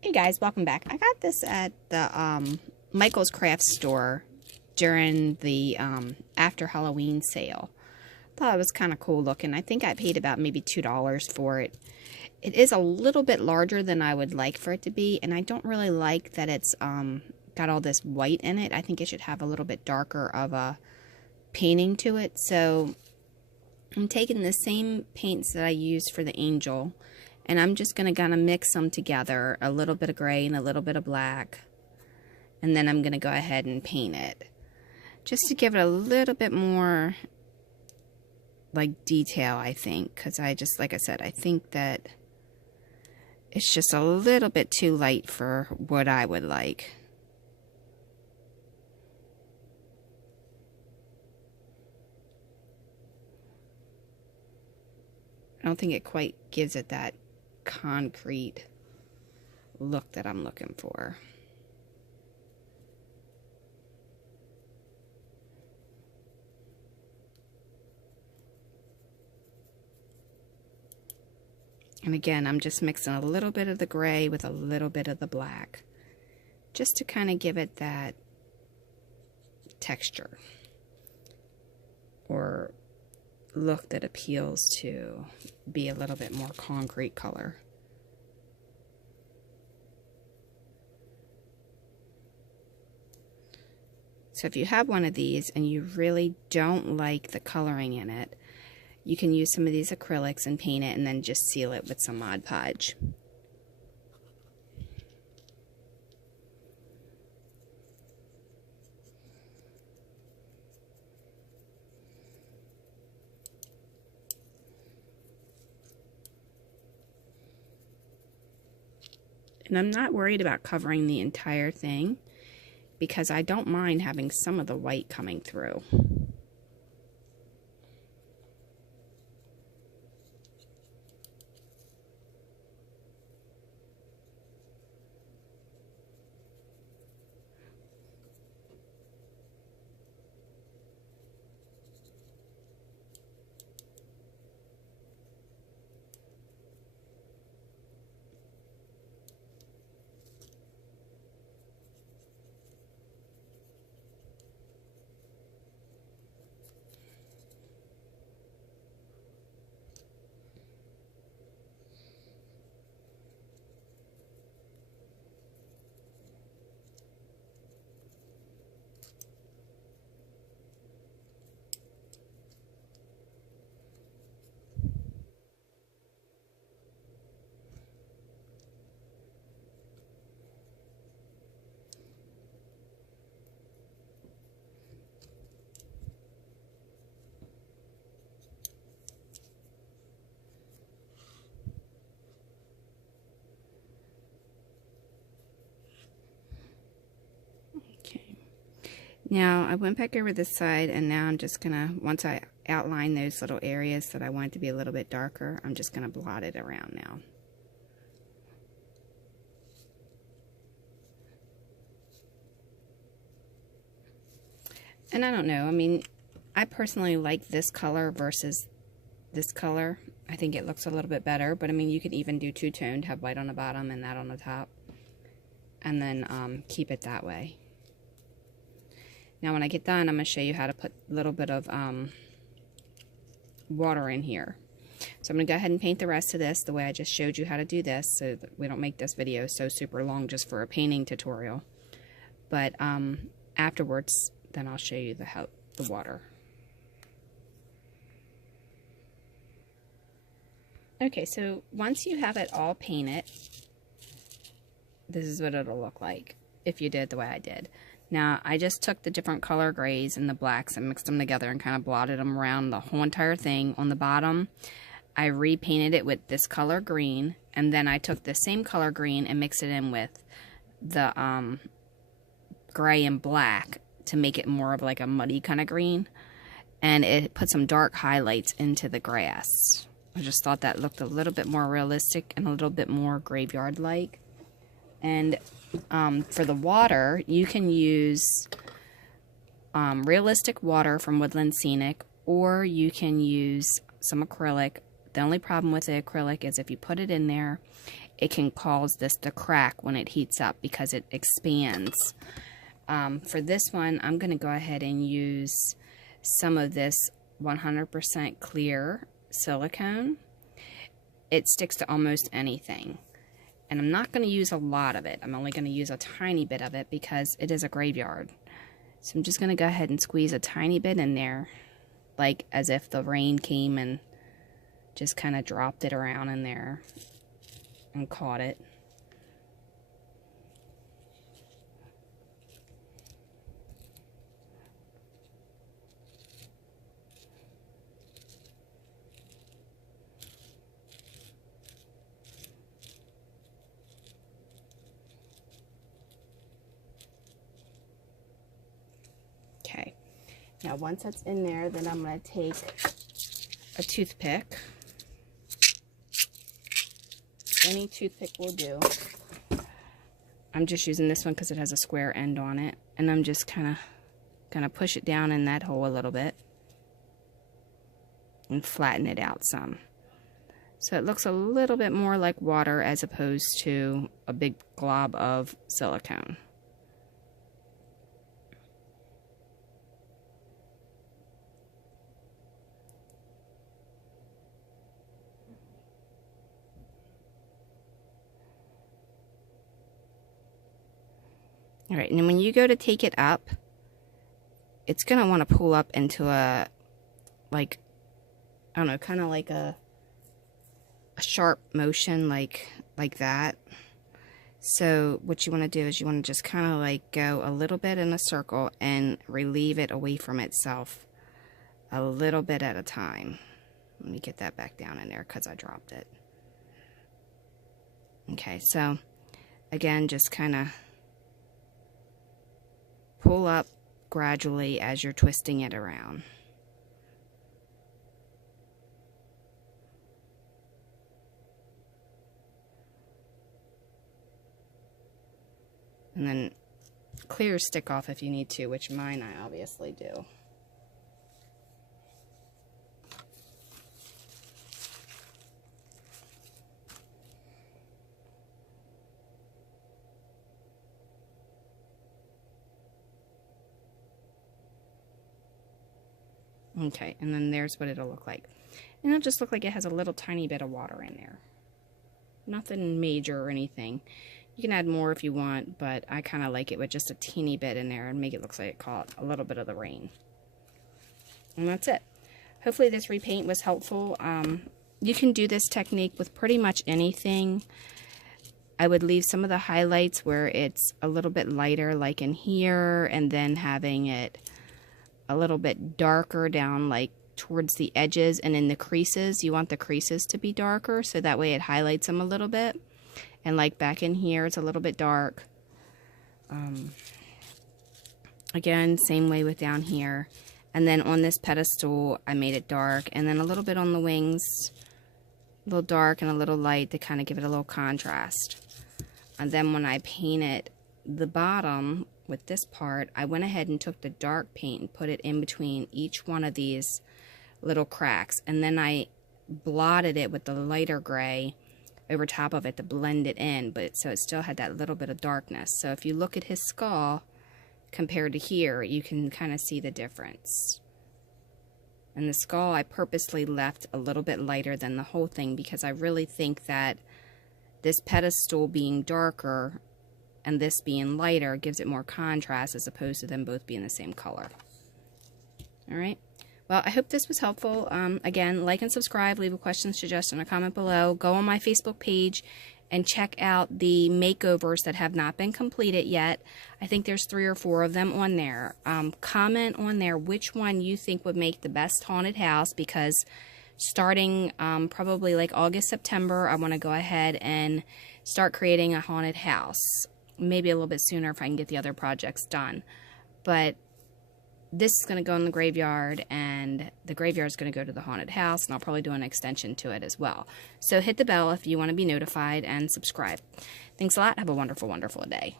Hey guys, welcome back. I got this at the Michael's Craft Store during the after Halloween sale. Thought it was kind of cool looking. I think I paid about maybe $2 for it. It is a little bit larger than I would like for it to be, and I don't really like that it's got all this white in it. I think it should have a little bit darker of a painting to it. So I'm taking the same paints that I used for the angel, and I'm just going to kind of mix them together, a little bit of gray and a little bit of black, and then I'm going to go ahead and paint it just to give it a little bit more like detail, I think, because like I said, I think that it's just a little bit too light for what I would like. I don't think it quite gives it that concrete look that I'm looking for. And again, I'm just mixing a little bit of the gray with a little bit of the black, just to kind of give it that texture or look that appeals to be a little bit more concrete color. So if you have one of these and you really don't like the coloring in it, you can use some of these acrylics and paint it and then just seal it with some Mod Podge. And I'm not worried about covering the entire thing because I don't mind having some of the white coming through. Now, I went back over this side, and now I'm just going to, once I outline those little areas that I want it to be a little bit darker, I'm just going to blot it around now. And I don't know, I mean, I personally like this color versus this color. I think it looks a little bit better, but I mean, you could even do two-toned, have white on the bottom and that on the top, and then keep it that way. Now when I get done, I'm going to show you how to put a little bit of water in here. So I'm going to go ahead and paint the rest of this the way I just showed you how to do this, so that we don't make this video so super long just for a painting tutorial. But afterwards, then I'll show you the water. Okay, so once you have it all painted, this is what it'll look like if you did it the way I did. Now, I just took the different color grays and the blacks and mixed them together and kind of blotted them around the whole entire thing. On the bottom, I repainted it with this color green, and then I took the same color green and mixed it in with the gray and black to make it more of like a muddy kind of green. And it put some dark highlights into the grass. I just thought that looked a little bit more realistic and a little bit more graveyard-like. And for the water, you can use realistic water from Woodland Scenic, or you can use some acrylic. The only problem with the acrylic is if you put it in there it can cause this to crack when it heats up because it expands. For this one, I'm going to go ahead and use some of this 100% clear silicone. It sticks to almost anything. And I'm not going to use a lot of it. I'm only going to use a tiny bit of it because it is a graveyard. So I'm just going to go ahead and squeeze a tiny bit in there, like as if the rain came and just kind of dropped it around in there and caught it. Okay, now once that's in there, then I'm going to take a toothpick. Any toothpick will do. I'm just using this one because it has a square end on it, and I'm just kind of gonna push it down in that hole a little bit and flatten it out some, so it looks a little bit more like water as opposed to a big glob of silicone. All right, and then when you go to take it up, it's going to want to pull up into a, like, I don't know, kind of like a sharp motion, like that. So what you want to do is you want to just kind of like go a little bit in a circle and relieve it away from itself a little bit at a time. Let me get that back down in there because I dropped it. Okay, so again, just kind of pull up gradually as you're twisting it around. And then clear your stick off if you need to, which mine I obviously do. Okay, and then there's what it'll look like. And it'll just look like it has a little tiny bit of water in there. Nothing major or anything. You can add more if you want, but I kind of like it with just a teeny bit in there and make it look like it caught a little bit of the rain. And that's it. Hopefully this repaint was helpful. You can do this technique with pretty much anything. I would leave some of the highlights where it's a little bit lighter, like in here, and then having it a little bit darker down like towards the edges, and in the creases you want the creases to be darker so that way it highlights them a little bit. And like back in here it's a little bit dark. Again, same way with down here. And then on this pedestal I made it dark, and then a little bit on the wings, a little dark and a little light to kind of give it a little contrast. And then when I painted the bottom with this part, I went ahead and took the dark paint and put it in between each one of these little cracks, and then I blotted it with the lighter gray over top of it to blend it in, but so it still had that little bit of darkness. So if you look at his skull compared to here, you can kind of see the difference. And the skull I purposely left a little bit lighter than the whole thing because I really think that this pedestal being darker and this being lighter gives it more contrast as opposed to them both being the same color. Alright, well, I hope this was helpful. Again, like and subscribe, leave a question, suggestion, or comment below. Go on my Facebook page and check out the makeovers that have not been completed yet. I think there's 3 or 4 of them on there. Comment on there which one you think would make the best haunted house, because starting probably like August, September, I want to go ahead and start creating a haunted house. Maybe a little bit sooner if I can get the other projects done. But this is going to go in the graveyard, and the graveyard is going to go to the haunted house, and I'll probably do an extension to it as well. So hit the bell if you want to be notified, and subscribe. Thanks a lot. Have a wonderful, wonderful day.